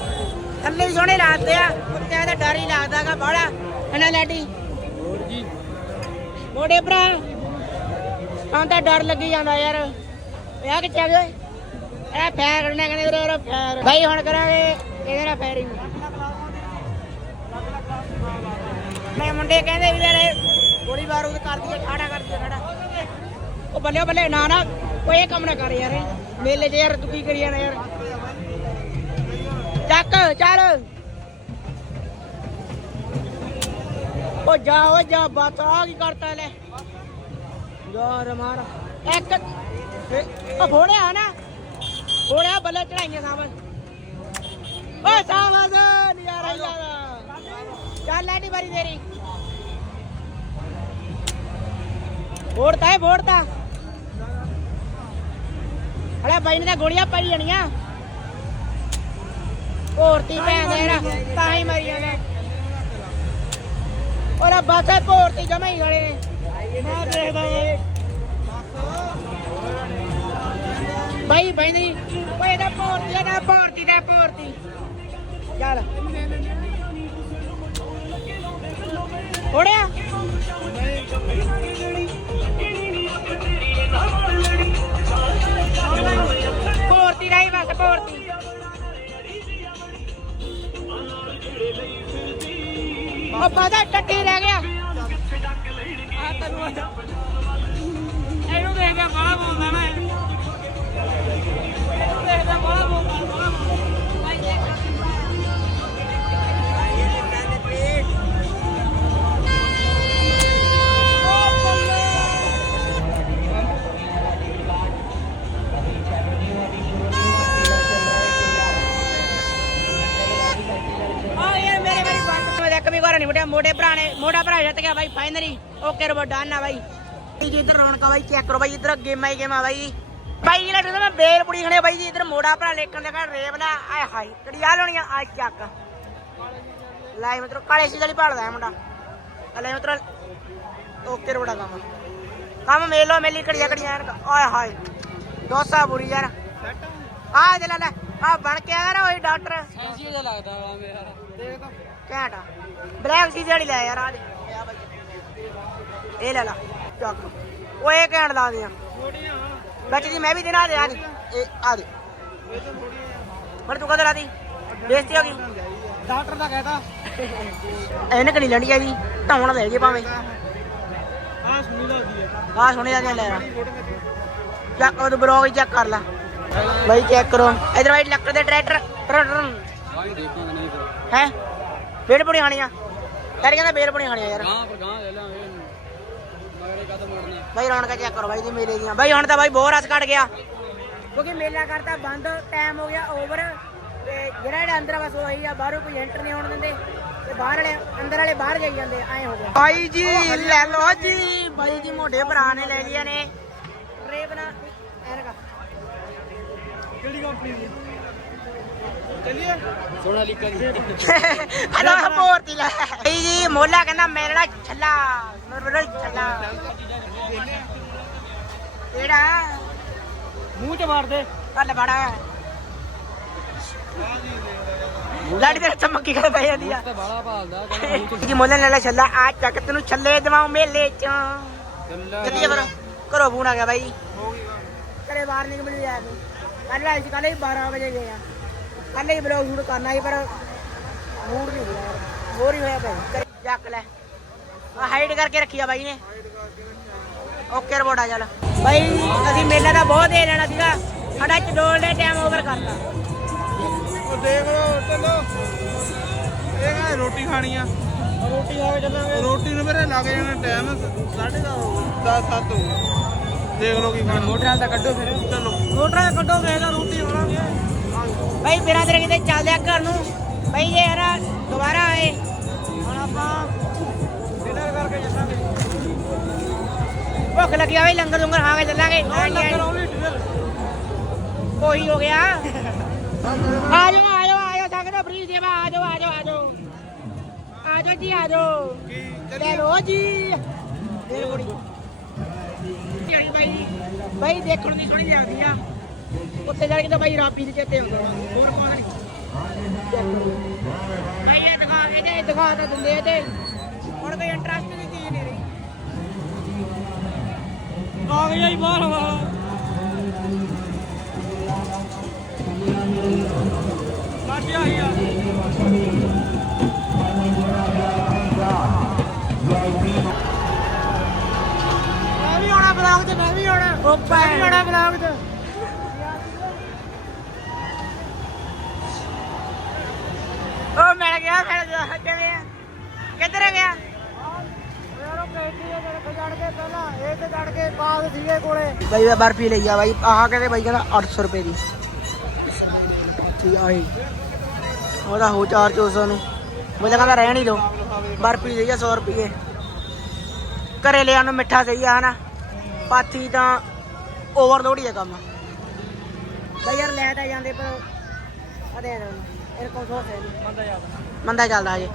ਥੱਲੇ ਹੀ ਸੋਹਣੇ ਲੱਗਦੇ ਆ ਕੁੱਤਿਆਂ ਦਾ ਡਰ ਹੀ ਲੱਗਦਾਗਾ ਬੜਾ। ਹਨਾ ਲਾਡੀ
ਹੋਰ ਜੀ?
ਮੋੜੇ ਭਰਾ ਹਾਂ ਤਾਂ ਡਰ ਲੱਗੀ ਜਾਂਦਾ ਯਾਰ। ਇਹ ਆ ਕਿੱਥੇ ਆ ਗਏ ਓਏ? ਇਹ ਫੈਰ ਕਰਨੇ ਕਹਿੰਦੇ ਵੀਰੇ ਵੀਰੇ ਫੈਰ। ਬਾਈ ਹੁਣ ਕਰਾਂਗੇ ਇਹਦੇ ਨਾਲ ਫੈਰਿੰਗ ਮੈਂ ਮੁੰਡੇ ਕਹਿੰਦੇ ਵੀ ਯਾਰ ਗੋਲੀ ਬਾਰੂਦ ਕਰ ਦਈਏ ਠਾੜਾ ਕਰ ਦਈਏ ਠਾੜਾ। ਉਹ ਬੱਲੇ ਬੱਲੇ ਨਾ ਨਾ ਇਹ ਕੰਮ ਨਾ ਕਰ ਯਾਰ। ਮੇਲੇ 'ਚ ਯਾਰ ਤੂੰ ਕੀ ਕਰੀ ਜਾਣਾ ਯਾਰ? ਚੱਕ, ਚੱਲ। ਓ ਜਾ ਓ ਜਾ ਬਾਤ ਆ ਕੀ ਕਰਤਾ ਲੈ? ਯਾਰ ਮਾਰ। ਇੱਕ ਓ ਫੋੜਿਆ ਨਾ। ਫੋੜਿਆ, ਬੱਲੇ ਚੜਾਈਆਂ ਸਾਬਸ ਓ ਸਾਬਸ ਨਜ਼ਾਰਾ ਹੀ ਆਦਾ ਚੱਲ, ਐਡੀ ਵਾਰੀ ਤੇਰੀ। ਫੋੜਤਾ ਹੈ ਫੋੜਤਾ। ਹਲੇ ਬਾਈ ਨੇ ਤਾਂ ਗੋਲੀਆਂ ਪਾਈ ਜਾਣੀਆਂ। ਭੋਰਤੀ ਭੈਣ ਦੇ ਯਾਰ ਤਾਂ ਹੀ ਮਰੀ ਜਾਂਦਾ ਔਰ ਬਾਸੇ ਭੋਰਤੀ ਜਮਾ ਹੀ ਗਲੇ। ਨੇ ਮੈਂ ਦੇਖਦਾ ਬਾਈ ਬਾਈ ਨਹੀਂ। ਓਏ ਦਾ ਭੋਰਤੀ ਦਾ ਭੋਰਤੀ ਦਾ ਭੋਰਤੀ। ਚੱਲ। ਹੋੜਿਆ ਭੋਰਤੀ ਰਹੀ ਬਸ ਭੋਰਤੀ ਉਹ ਪਤਾ ਟੱਟੀ ਰਹਿ ਗਿਆ। ਆ ਤੈਨੂੰ ਇਹਨੂੰ ਦੇਖ ਕੇ ਬਾਹਲਾ ਬੋਲਦਾ ਨਾ ਇਹਨੂੰ ਦੇਖ ਕੇ ਬਾਹਲਾ ਬੋਲਦਾ। ਵੀ ਘਰ ਨਹੀਂ ਮੁੰਡਿਆ ਮੋਢੇ ਭਰਾ ਨੇ ਮੋਢਾ ਭਰਾ ਜਿੱਤ ਗਿਆ ਬਾਈ ਫਾਈਨਲੀ ਓਕੇ ਰੋਬੋ ਡਨ ਆ ਬਾਈ। ਜੀ ਇਧਰ ਰੌਣਕਾ ਬਾਈ ਚੈੱਕ ਕਰੋ ਬਾਈ ਇਧਰ ਗੇਮਾਂ ਹੀ ਗੇਮਾਂ ਬਾਈ। ਬਾਈ ਜਿਹੜਾ ਕਹਿੰਦਾ ਮੈਂ ਬੇਲ ਪੁੜੀ ਖਣੇ ਬਾਈ ਜੀ ਇਧਰ ਮੋੜਾ ਭਰਾ ਲੇਕਣ ਦੇ ਘਰ ਰੇਬ ਲੈ ਆਏ ਹਾਈ ਕੜੀ ਆ ਲੋਣੀਆਂ ਆ ਚੱਕ। ਲਾਈ ਮਤਲਬ ਕਾਲੇ ਸੀ ਵਾਲੀ ਭਾਲਦਾ ਮੁੰਡਾ। ਆ ਲੈ ਮਤਲਬ ਓਕੇ ਰੋੜਾ ਕੰਮ। ਕੰਮ ਮੇਲੋ ਮੇਲੀ ਕੜੀਆਂ ਕੜੀਆਂ ਆਏ ਹਾਈ ਦੋਸਾ ਬੁਰੀ ਯਾਰ। ਆ ਦੇ ਲੈ ਲੈ ਆ ਬਣ ਕੇ ਆ ਨਾ ਉਹੀ ਡਾਕਟਰ।
ਸੈਂਸੀ ਜਿਹਾ ਲੱਗਦਾ ਵਾ ਮੇਰਾ।
ਦੇਖ ਤਾਂ
ਘੈਂਟ ਬਲੈਕ ਸੀਜ਼ ਵਾਲੀ ਲੈ ਯਾਰ ਆ ਦੇ। ਇਹ ਲੈ ਲਾ ਚੱਕ। ਓਏ ਘੈਂਟ ਲਾ ਦੀਆਂ।
ਥੋੜੀਆਂ
ਬੱਚ ਦੀ ਮੈਂ ਵੀ ਦੇਣਾ ਦੇ ਆ ਦੇ। ਇਹ ਆ ਦੇ।
ਇਹ ਤਾਂ
ਕਦੋਂ ਲਾਦੀ ਬੇਇੱਜ਼ਤੀ ਹੋ ਗਈ।
ਡਾਕਟਰ ਦਾ ਕਹਿਤਾ।
ਇਹਨੇ ਕਣੀ ਲੈਣੀ ਆ ਜੀ? ਧੌਣ ਲੈ ਜੇ ਭਾਵੇਂ।
ਆ ਸੁਣੀ ਦਾ ਹੈ?
ਆ ਸੋਹਣੇ ਜਾਂਦੀਆਂ ਲੈ
ਵਿੱਚ
ਚੱਕ ਉਹ ਬਲੌਗ ਚੈੱਕ ਕਰ ਲਾ। ਬਾਈ ਚੈੱਕ ਕਰੋ। ਇਧਰ ਬਾਈ ਲੱਕੜ ਦੇ ਟਰੈਕਟਰ।
ਫਿਰ।
ਹੈ? ਬੇੜ ਪੁਣੀ ਖਾਣੀਆਂ ਤੇਰੇ ਕਹਿੰਦਾ ਬੇਲ ਪੁਣੀ ਖਾਣੀਆਂ ਯਾਰ।
ਗਾਂ ਪਰ ਗਾਂ ਲੈ ਲਾਂਗੇ ਮਗਰੇ ਕਦ ਮੋੜਨਾ।
ਬਾਈ ਰੌਣਕਾਂ ਚੈੱਕ ਕਰੋ ਬਾਈ ਦੀ ਮੇਲੇ ਦੀਆਂ। ਬਾਈ ਹੁਣ ਤਾਂ ਬਾਈ ਬਹੁਤ ਰਸ ਕੱਟ ਗਿਆ। ਕਿਉਂਕਿ ਮੇਲਾ ਕਰਤਾ ਬੰਦ ਟਾਈਮ ਹੋ ਗਿਆ ਓਵਰ ਤੇ ਜਿਹੜਾ ਜਿਹੜਾ ਅੰਦਰ ਬਸ ਉਹੀ ਆ ਬਾਹਰੋਂ ਕੋਈ ਐਂਟਰ ਨਹੀਂ ਹੋਣ ਦਿੰਦੇ। ਤੇ ਬਾਹਰ ਵਾਲੇ ਅੰਦਰ ਵਾਲੇ ਬਾਹਰ ਜਾਈ ਜਾਂਦੇ ਐ ਹੋ ਗਿਆ। ਬਾਈ ਜੀ ਲੈ ਲਓ ਜੀ। ਬਾਈ ਜੀ ਮੋਢੇ ਭਰਾ ਨੇ ਲੈ ਲਿਆ ਨੇ। ਰੇ ਬਣਾ ਐਨਕਾ
ਕਿਹੜੀ ਕੰਪਨੀ ਦੀ? ਚੱਲੀਏ
ਸੋਨਾ ਲੀਕਾ
ਮੋਰਤੀ ਲੈ ਬਾਈ ਜੀ ਮੋਲਾ ਕਹਿੰਦਾ ਮੇਰੇ ਨਾਲ ਛੱਲਾ ਮੇਰੇ ਨਾਲ ਛੱਲਾ ਕਿਹੜਾ
ਮੂੰਹ ਚ ਮਾਰ ਦੇ
ਕੱਲ ਬੜਾ ਲਾੜੀ ਦੇ ਚਮਕੀ ਕਰ ਪਈ ਜਾਂਦੀ ਆ
ਬਾਲਾ ਭਾਲਦਾ
ਜੀ ਮੋਲੇ ਲੈ ਛੱਲਾ ਆ ਚੱਕ ਤੈਨੂੰ ਛੱਲੇ। ਦਵਾਉ ਮੇਲੇ ਚ
ਚੱਲਾ
ਜੱਦੀ ਘਰੋਂ ਫੋਨ ਆ ਗਿਆ ਬਾਈ
ਹੋ ਗਈ
ਘਰੇ ਬਾਹਰ ਨਿਕਲ ਮਿਲ ਜਾ ਤੂੰ। ਕੱਲ ਆਈ ਸੀ ਕੱਲ 12 ਵਜੇ ਗਏ ਆ। ਕੱਲ ਹੀ ਬਲੌਗ ਸ਼ੂਟ ਕਰਨਾ ਸੀ ਪਰ ਮੂਡ ਨਹੀਂ ਹੋਇਆ। ਹੋਰ ਹੀ ਹੋਇਆ ਘਰੇ ਚੱਕ ਲੈ। ਆ ਹਾਈਡ ਕਰਕੇ ਰੱਖੀ ਆ ਬਾਈ ਨੇ। ਓਕੇ ਰਿਪੋਰਟ ਆ ਚੱਲ। ਬਾਈ ਅਸੀਂ ਮੇਲਾ ਦਾ ਬਹੁਤ ਦੇ ਲੈਣਾ ਸੀਗਾ। ਸਾਡਾ ਚਡੋਲ ਦੇ ਟਾਈਮ ਓਵਰ ਕਰਤਾ।
ਉਹ ਦੇਖ ਲੋ ਚਲੋ। ਇਹ ਕਹਿੰਦਾ ਰੋਟੀ ਖਾਣੀ ਆ।
ਰੋਟੀ ਖਾ ਕੇ ਚੱਲਾਂਗੇ।
ਰੋਟੀ ਨੂੰ ਮੇਰੇ ਲੱਗ ਜਾਣਾ ਟਾਈਮ 10:30 ਹੋ ਗਿਆ 10 7 ਹੋ ਦੇਖ ਲੋ ਕੀ ਖਾਣਾ
ਮੋਟਰਾਂ ਦਾ ਕੱਢੋ ਫਿਰ।
ਚਲੋ।
ਮੋਟਰਾਂ ਕੱਢੋ ਵੇਗਾ ਰੋਟੀ ਖਾਵਾਂਗੇ। ਮੇਰਾ ਤੇਰੇ ਕਿਤੇ ਚੱਲਦੇ ਆ ਘਰ ਨੂੰ। ਬਾਈ ਜੇ ਯਾਰ ਦੁਬਾਰਾ ਆਏ। ਹੁਣ ਆਪਾਂ
ਡਿਨਰ ਕਰਕੇ ਚੱਲਾਂਗੇ।
ਭੁੱਖ ਲੱਗੀ ਆ ਬਈ ਲੰਗਰ ਲੰਗਰ ਖਾ ਕੇ ਚੱਲਾਂਗੇ। ਕੋਈ ਹੋ ਗਿਆ। ਆ ਜਾਓ ਆ ਜਾਓ ਆ ਜਾਓ ਸੰਗਤ ਫਰੀ ਸੇਵਾ ਆ ਜਾਓ ਆ ਜਾਓ ਆ ਜਾਓ ਆ ਜਾਓ। ਜੀ ਆ ਜਾਓ।
ਕੀ
ਲੈ ਲੋ ਜੀ। ਜਿਹੜੀ ਬਾਈ। ਬਾਈ ਦੇਖਣ ਦੀ ਸੋਹਣੀ ਲੱਗਦੀ ਆ। ਉੱਤੇ ਜਾ ਕੇ ਤਾਂ ਬਾਈ ਰਾਪੀ ਦੇ ਚੇਤੇ ਵਾ। ਹੋਰ ਕੋਈ ਨਹੀਂ। ਬਾਈ ਇਹ ਦਿਖਾ ਇਹਦੇ ਦਿਖਾ ਤਾਂ ਦਿੰਦੇ ਤੇ। ਹੁਣ ਕੋਈ ਇੰਟਰਸਟ ਦੀ ਚੀਜ਼ ਨਹੀਂ ਰਹੀ।
ਆ ਗਿਆ ਹੀ ਬਾਹਰ ਵਾਲਾ। ਲੱਗ ਗਿਆ ਹੀ ਆ।
ਮੈਂ ਵੀ ਆਉਣਾ ਬਲੌਗ ਤੇ ਮੈਂ ਵੀ ਆਉਣਾ। ਉਹ
ਬੜਾ ਬਲੌਗ ਚ ਚੜ ਕੇ ਬਾਅਦ ਸੀਗੇ ਕੋਲੇ।
ਬਾਈ ਬਰਫੀ ਲਈ ਆ ਬਾਈ। ਆਹ ਕਹਿੰਦੇ ਬਾਈ ਕਹਿੰਦਾ 800 ਰੁਪਏ ਦੀ। ਠੀਕ ਉਹਦਾ ਹੋ 400 ਨੂੰ। ਮੈਂ ਕਹਿੰਦਾ ਰਹਿਣ ਹੀ ਲੋ ਬਰਫੀ ਲਈ ਆ 100 ਰੁਪਏ। ਘਰੇ ਲਿਆ ਨੂੰ ਮਿੱਠਾ ਸਹੀ ਆ ਹਨਾ? ਪਾਥੀ ਤਾਂ ਓਵਰਲੋਡ ਹੀ ਆ ਕੰਮ। ਬਾਈ ਯਾਰ ਲੈ ਤਾਂ ਜਾਂਦੇ ਪਰ ਅਦੇ ਇਹ ਕੋਲ ਸੋਚ ਹੈ
ਬੰਦਾ ਯਾਦ
ਮੰਦਾ ਚੱਲਦਾ ਜੇ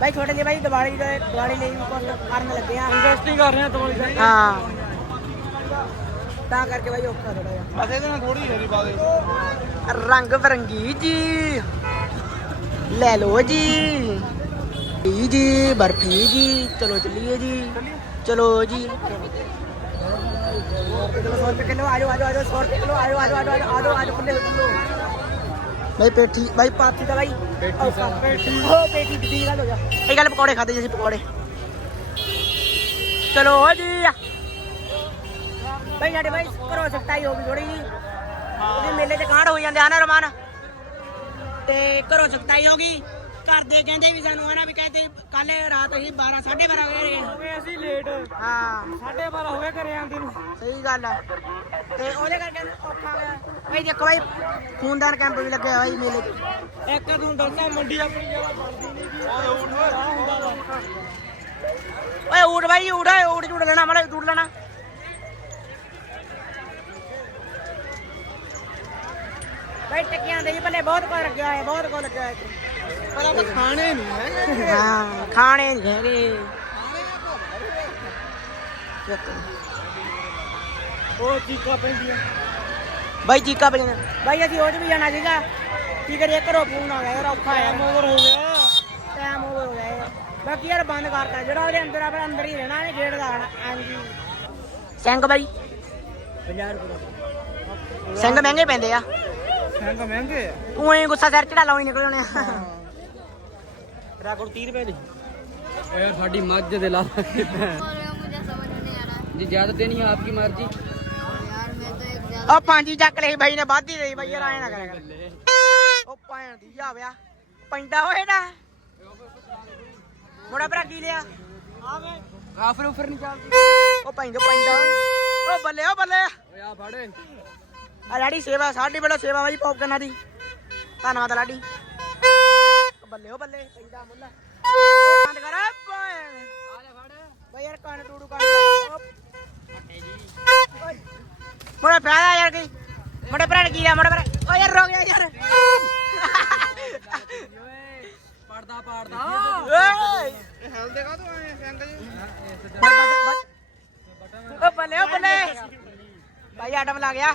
ਬਾਈ ਛੋਟੇ ਜਿਹੇ ਬਾਈ ਦੀਵਾਲੀ ਦੇ ਦੀਵਾਲੀ ਲਈ ਕੁਝ ਕਰਨ ਲੱਗੇ ਆ।
ਇਨਵੈਸਟਿੰਗ ਕਰ ਰਹੇ ਆ ਤੁਹਾਡੀ ਦਾ।
ਹਾਂ। ਤਾਂ ਕਰਕੇ ਬਾਈ ਔਖਾ ਥੋੜਾ ਜਿਹਾ।
ਬਸ ਇਹਦੇ ਨਾਲ ਥੋੜੀ ਹੈਰੀ ਪਾ ਦੇ
ਰੰਗ ਬਰੰਗੀ ਜੀ। ਲੈ ਲਓ ਜੀ। ਜੀ ਜੀ ਬਰਫੀ ਜੀ। ਚਲੋ ਚੱਲੀਏ ਜੀ। ਚਲੋ ਜੀ। ਬਾਈ ਪੇਠੀ ਬਾਈ ਪਾਥੀ ਦਾ ਬਾਈ। ਔਖਾ।
ਪੇਠੀ।
ਉਹ ਪੇਠੀ ਦੀ ਗੱਲ ਹੋ ਜਾ। ਇਹ ਗੱਲ ਪਕੌੜੇ ਖਾਦੇ ਜੀ ਅਸੀਂ ਪਕੌੜੇ। ਚਲੋ ਜੀ। ਬਾਈ ਸਾਡੇ ਬਾਈ ਘਰੋਂ ਸਖਤਾਈ ਹੋ ਗਈ ਥੋੜੀ ਜੀ ਉਹਦੇ ਮੇਲੇ ਤੇ ਕਾਂਡ ਹੋ ਜਾਂਦੇ ਹਨ ਰਮਾਨ। ਤੇ ਘਰੋਂ ਸਖਤਾਈ ਹੋ ਗਈ ਘਰ ਦੇ ਕਹਿੰਦੇ ਵੀ ਸਾਨੂੰ ਹਨਾ ਵੀ ਕਹਿੰਦੇ ਕੱਲ ਰਾਤ ਅਸੀਂ 12 12:30 ਵਜੇ
ਹੋ ਗਏ ਅਸੀਂ ਲੇਟ
ਹਾਂ।
12:30 ਹੋ ਗਏ ਘਰੇ ਆਂਦੇ ਨੂੰ।
ਸਹੀ ਗੱਲ ਆ। ਤੇ ਉਹਦੇ ਕਰਕੇ ਔਖਾ ਹੋਇਆ। ਭਾਈ ਦੇਖੋ ਭਾਈ ਖੂਨਦਾਨ ਕੈਂਪ ਵੀ ਲੱਗਿਆ ਬਾਈ ਮੇਲੇ 'ਚ।
ਇੱਕ ਤੁਹਾਨੂੰ ਦੱਸਾਂ ਮੰਡੀ ਆਪਣੀ ਜਗ੍ਹਾ ਬਣਦੀ ਨਹੀਂ ਗੀ ਓਏ ਉੱਠ ਓਏ
ਊਟ ਭਾਈ ਝੂੜ ਲੈਣਾ ਮਾੜਾ ਝੂੜ ਲੈਣਾ। ਭਾਈ ਟਿੱਕੀਆਂ ਦੇ ਜੀ ਭਲੇ ਬਹੁਤ ਕੋ ਲੱਗਿਆ ਹੈ ਬਹੁਤ ਕੋ ਲੱਗਿਆ ਹੈ
ਪਰ ਆਪਾਂ ਖਾਣੇ ਨਹੀਂ ਹੈਗੇ
ਹਾਂ ਖਾਣੇ ਨਹੀਂ ਹੈਗੇ।
ਉਹ ਚੀਕਾਂ ਪੈਂਦੀਆਂ।
ਬਾਈ ਚੀਕਾ ਪਈਆਂ। ਬਾਈ ਅਸੀਂ ਉਹ 'ਚ ਵੀ ਜਾਣਾ ਸੀਗਾ। ਕੀ ਕਰੀਏ ਘਰੋਂ ਫੋਨ ਆ ਗਿਆ ਯਾਰ ਔਖਾ ਆ।
ਟਾਈਮ ਓਵਰ ਹੋ ਗਿਆ।
ਟਾਈਮ ਓਵਰ ਹੋ ਗਿਆ। ਯਾਰ। ਬਾਕੀ ਯਾਰ ਬੰਦ ਕਰਤਾ ਜਿਹੜਾ ਉਹਦੇ ਅੰਦਰ ਆ ਫਿਰ ਅੰਦਰ ਹੀ ਰਹਿਣਾ ਇਹਨੇ ਗੇਟ ਦਾ। ਹਾਂਜੀ। ਸਿੰਘ ਬਾਈ। 50 ਰੁਪਏ ਸਿੰਘ ਮਹਿੰਗੇ ਪੈਂਦੇ ਆ।
ਸੰਗ ਮਹਿੰਗੇ ਆ
ਉਹੀ ਗੁੱਸਾ ਸਿਰ ਚੜਾ ਲਾਉਣੀ ਨਿਕਲ ਜਾਣੇ ਆ
ਰਾਕੜ 30 ਰੁਪਏ ਦੀ
यार साडी मझ दे ला
और मुझे समझ नहीं आ रहा
जी ज्यादा देनी है आपकी मर्जी
यार मैं तो एक ज्यादा
ਉਹ ਪੰਜ ਹੀ ਚੱਕ ਲਈ ਬਾਈ ਨੇ ਵੱਧ ਹੀ ਲਈ ਬਾਈ ਯਾਰ ਐ ਨਾ ਕਰਿਆ ਕਰ ਉਹ ਭੈਣ ਦੀ ਆ ਵਿਆ ਪੈਂਦਾ ਹੋਏ ਨਾ ਮੁੰਡਾ ਭਰਾ ਕੀ ਲਿਆ
ऑफर ऑफर नहीं चलती
ਉਹ ਪੈਂਦਾ ਪੈਂਦਾ ਓਏ। ਉਹ ਬੱਲੇ ਉਹ ਬੱਲੇ
ओ यार फाड़े
ਆ ਲਾੜੀ ਸੇਵਾ ਸਾਡੀ ਵੱਲੋਂ ਸੇਵਾ ਬਾਈ ਪੌਪਕਨਾਂ ਦੀ। ਧੰਨਵਾਦ ਲਾੜੀ ਬੱਲੇ ਓ ਬੱਲੇ ਪੈਂਦਾ ਮੁੱਲਾ। ਬੰਦ ਕਰ ਬਈ ਯਾਰ ਕੰਨ ਟੂੜੂ ਕੰਨ ਮੋੜੇ ਪਿਆਦਾ ਯਾਰ ਕੀ ਮੋੜੇ ਭਰਾ ਕੀ ਆ ਮੋੜੇ ਭਰਾ ਓ ਯਾਰ ਰੋ ਗਿਆ ਯਾਰ।
ਪੜਦਾ ਪੜਦਾ।
ਓਏ।
ਹਲ ਦੇਖਾ ਤੂੰ ਐ ਅੰਕਲ ਜੀ
ਓ ਬੱਲੇ ਓ ਬੱਲੇ। ਭਾਈ ਆਟਮ ਲਾ ਗਿਆ।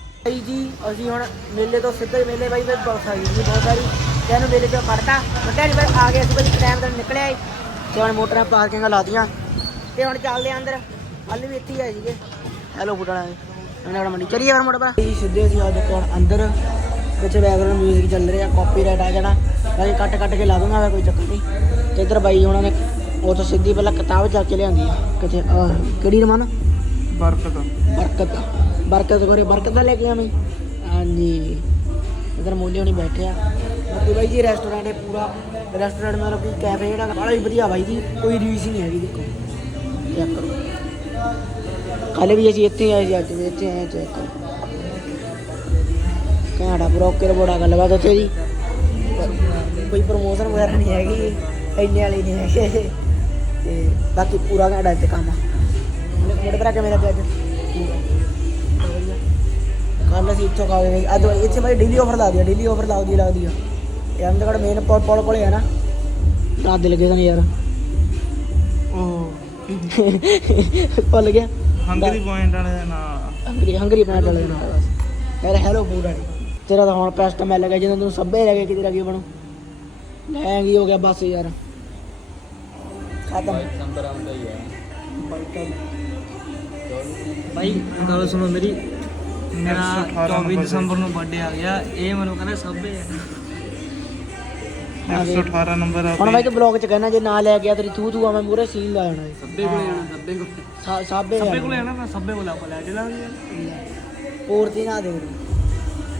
ਭਾਈ ਜੀ ਅਸੀਂ ਹੁਣ ਮੇਲੇ ਤੋਂ ਸਿੱਧੇ ਮੇਲੇ ਬਾਈ ਫਿਰ ਬਹੁਤ ਸਾਰੀ ਜੀ ਬਹੁਤ ਸਾਰੀ। ਤੇ ਇਹਨੂੰ ਮੇਲੇ ਤੋਂ ਕੱਢਤਾ ਨਹੀਂ ਬਸ ਆ ਗਏ ਅਸੀਂ ਬਈ ਟਾਈਮ ਦਾ ਨਿਕਲਿਆ ਏ ਤੇ ਹੁਣ ਮੋਟਰਾਂ ਪਾਰਕਿੰਗ ਲਾਤੀਆਂ। ਤੇ ਹੁਣ ਚੱਲਦੇ ਆਂ ਅੰਦਰ। ਹੱਲ ਵੀ ਇੱਥੇ ਆਏ ਸੀਗੇ। ਹੈਲੋ ਫੁੱਟਣਾ ਇਹਨਾਂ ਮੰਡੀ ਚਲੀਏ ਫਿਰ ਮੋਟਰ ਪਰ ਜੀ ਸਿੱਧੇ ਅਸੀਂ ਆ ਦੁਕਾਨ ਅੰਦਰ ਵਿੱਚ ਬੈਕਗ੍ਰਾਉਂਡ 뮤직 ਚੱਲ ਰਿਹਾ ਕਾਪੀਰਾਈਟ ਆ ਜਾਣਾ। ਬਾਕੀ ਕੱਟ ਕੱਟ ਕੇ ਲਾ ਦੂੰਗਾ ਮੈਂ ਕੋਈ ਚੱਕਰ ਨਹੀਂ। ਤੇ ਇੱਧਰ ਬਾਈ ਉਹਨਾਂ ਨੇ ਉਥੋਂ ਸਿੱਧੀ ਪਹਿਲਾਂ ਕਿਤਾਬ ਜਾ ਕੇ ਲਿਆਂਦੀ ਆ। ਕਿਤੇ ਕਿਹੜੀ ਰਮਨ?
ਬਰਕਤ।
ਬਰਕਤ। ਬਰਕਤ ਕੋਰੇ, ਬਰਕਤ ਦਾ ਲੈ ਕੇ ਆਵੇਂ। ਹਾਂਜੀ। ਇਧਰ ਮੋਲੇ ਹੋਣੀ ਬੈਠੇ ਆ। ਬਾਕੀ ਬਾਈ ਜੀ ਰੈਸਟੋਰੈਂਟ ਹੈ ਪੂਰਾ। ਰੈਸਟੋਰੈਂਟ ਮਤਲਬ ਕਿ ਕੈਫੇ ਜਿਹੜਾ ਬੜਾ ਹੀ ਵਧੀਆ ਬਾਈ ਜੀ, ਕੋਈ ਰੀਸ ਨਹੀਂ ਹੈਗੀ ਦੇਖੋ। ਚੈੱਕ ਕਰੋ। ਕੱਲ ਵੀ ਅਸੀਂ ਇੱਥੇ ਆਏ ਸੀ, ਅੱਜ ਵੀ ਇੱਥੇ ਆਏ ਚੈੱਕ ਕਰੋ। ਘਾੜਾ ਬਰੋਕਰ ਬੜਾ ਗੱਲਬਾਤ ਉੱਥੇ ਜੀ ਕੋਈ ਪ੍ਰਮੋਸ਼ਨ ਵਗੈਰਾ ਨਹੀਂ ਹੈਗੀ, ਇੰਨੇ ਵਾਲੀ ਨਹੀਂ ਹੈਗੇ। ਤੇ ਬਾਕੀ ਪੂਰਾ ਘਾੜਾ ਇੱਥੇ ਕੰਮ। ਆ ਮੇਰੇ ਭਰਾ ਕਿਵੇਂ ਲੱਗਿਆ ਅੱਜ? ਕੱਲ ਅਸੀਂ ਇੱਥੋਂ ਖਾਵੇ ਗਏ। ਅੱਜ ਇੱਥੇ ਬਾਈ ਡੇਲੀ ਆਫਰ ਲੱਗਦੀ ਆ ਡੇਲੀ ਆਫਰ ਲੱਗਦੀ ਆ, ਲੱਗਦੀ ਆ। ਇਹ ਅੰਦਰਗੜ ਮੇਨ ਪੁਲ ਪੁਲ ਕੋਲੇ ਆ ਨਾ। ਰਾਤ ਦੇ ਲੱਗੇ ਸਾਨੂੰ ਯਾਰ।
ਉਹ
ਭੁੱਲ ਗਿਆ।
ਹੰਗਰੀ ਪੁਆਇੰਟ ਵਾਲੇ ਦਾ ਨਾਂ
ਹੰਗਰੀ ਹੰਗਰੀ ਪੁਆਇੰਟ ਵਾਲੇ ਨਾਲ। ਬਸ ਮੇਰੇ ਹੈਲੋ ਫੂਡ ਵਾਲੀ। ਤੇਰਾ ਤਾਂ ਹੁਣ ਪੈਸਟ ਮਿਲ ਗਿਆ ਜਦੋਂ ਤੈਨੂੰ ਸੱਬੇ ਲੱਗੇ ਕਿ ਤੇਰਾ ਕੀ ਬਣੂ। ਲੈ ਕੀ ਹੋ ਗਿਆ ਬਸ ਯਾਰ। ਖਤਮ।
ਨੰਬਰ ਆਉਂਦਾ ਹੀ ਹੈ
ਭਾਈ ਗੱਲ ਸੁਣੋ ਮੇਰੀ। ਮੇਰਾ 24 ਦਸੰਬਰ ਨੂੰ ਬਰਥਡੇ ਆ ਗਿਆ। ਇਹ ਮੈਨੂੰ ਕਹਿੰਦਾ ਸਭੇ ਹੈ
118 ਨੰਬਰ ਆ
ਹੁਣ ਬਾਈ ਤੂੰ ਬਲੌਗ ਚ ਕਹਿਣਾ ਜੇ ਨਾ ਲੈ ਗਿਆ ਤੇਰੀ ਤੂੰ ਤੂੰ ਆ ਮੈਂ ਮੂਰੇ ਸੀਨ ਲਾ ਜਾਣਾ
ਸੱਬੇ ਕੋਲੇ ਜਾਣਾ ਸੱਬੇ ਕੋਲੇ।
ਸਾ- ਸਾਬੇ
ਸਭੇ ਕੋਲੇ ਆਣਾ ਮੈਂ ਸਭੇ ਕੋਲੇ ਆਪਾਂ ਲੈ ਚਲਾਂਗੇ
ਹੋਰ ਤੇ ਨਾ ਦੇ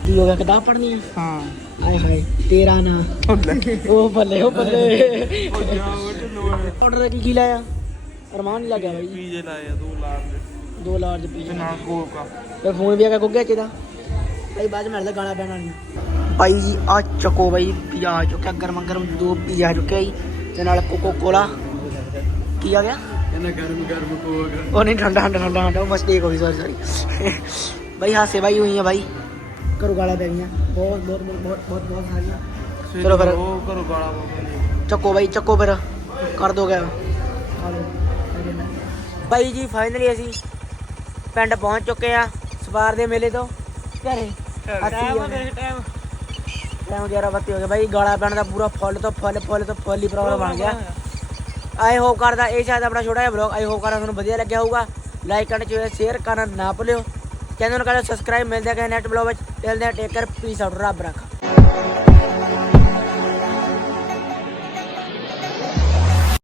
ਕੀ ਹੋ ਗਿਆ ਕਿਤਾਬ ਪੜਨੀ ਹੈ
ਹਾਂ।
ਹਾਏ ਹਾਏ ਤੇਰਾ ਨਾਂ। ਉਹ ਬੱਲੇ ਉਹ ਬੱਲੇ ਆਰਡਰ ਕੀ ਕੀ ਲਾਇਆ? ਅਰਮਾਨ ਹੀ ਲੱਗਿਆ ਬਾਈ।
ਪੀਜੇ ਲਾਇਆ ਦੋ ਲਾਰ
ਦੋ ਲਾਰਜ
ਤੇ
ਪੀਜ਼ਾ
ਨਾਲ ਕੋਕ
ਤੇ ਫੋਨ ਵੀ ਆ ਗਿਆ ਗੁੱਗੇ ਚ ਦਾ। ਭਾਈ ਬਾਅਦ ਚ ਮਿਲਦਾ ਗਾਣਾ ਪੈਣਾ ਨਹੀਂ। ਭਾਈ ਜੀ ਆ ਚੱਕੋ ਬਾਈ ਪੀਜ਼ਾ ਆ ਚੁੱਕਿਆ ਗਰਮ ਗਰਮ ਦੋ ਪੀਜ਼ਾ ਆ ਚੁੱਕਿਆ ਜੀ। ਤੇ ਨਾਲ ਕੋਕੋ ਕੋਲਾ ਕੀ ਆ ਗਿਆ?
ਕਹਿੰਦਾ ਗਰਮ ਗਰਮ ਕੋਕ।
ਉਹ ਨਹੀਂ ਠੰਡਾ ਠੰਡਾ ਠੰਡਾ ਠੰਡਾ। ਉਹ ਮਸਟੇਕ ਹੋ ਗਈ ਸੌਰੀ ਸੌਰੀ ਭਾਈ ਹਾਸੇ ਬਾਈ ਹੋਈ ਆ ਬਾਈ। ਕਰੋ ਗਾਲਾਂ ਪੈ ਗਈਆਂ। ਬਹੁਤ ਬਹੁਤ ਬਹੁਤ ਬਹੁਤ ਬਹੁਤ ਸਾਰੀਆਂ। ਚਲੋ ਫਿਰ।
ਉਹ ਕਰੋ ਗਾਲਾ ਬੋਲ
ਚੱਕੋ ਬਾਈ ਚੱਕੋ ਫਿਰ। ਕਰ ਦੋਗੇ ਬਾਈ ਜੀ ਫਾਈਨਲੀ ਅਸੀਂ ਪਿੰਡ ਪਹੁੰਚ ਚੁੱਕੇ ਆ ਸਵਾਰ ਦੇ ਮੇਲੇ ਤੋਂ। ਘਰੇ
ਟਾਈਮ ਟਾਈਮ।
ਟਾਈਮ 11 ਬੱਤੀ ਹੋ ਗਿਆ ਬਾਈ ਗਾਲਾ ਪੈਣ ਦਾ ਪੂਰਾ ਫੁੱਲ ਤੋਂ ਫੁੱਲ ਫੁੱਲ ਤੋਂ ਫੁੱਲ ਹੀ ਪ੍ਰੋਗਰਾਮ ਬਣ ਗਿਆ। ਆਈ ਹੋਪ ਕਰਦਾ ਇਹ ਸ਼ਾਇਦ ਆਪਣਾ ਛੋਟਾ ਜਿਹਾ ਬਲੌਗ ਆਈ ਹੋਪ ਕਰਦਾ ਤੁਹਾਨੂੰ ਵਧੀਆ ਲੱਗਿਆ ਹੋਊਗਾ। ਲਾਈਕ ਕਰਨਾ ਚਾਹੀਦਾ ਸ਼ੇਅਰ ਕਰਨਾ ਨਾ ਭੁੱਲਿਓ। ਚੈਨਲ ਨੂੰ ਕਰੋ ਸਬਸਕ੍ਰਾਈਬ ਮਿਲਦੇ ਆ ਕਿ ਨੈਕਸਟ ਬਲੌਗ ਵਿੱਚ। ਮਿਲਦੇ ਆ ਟੇਕ ਕਰ ਪੀਸ ਆਊਟ ਰੱਬ ਰੱਖ।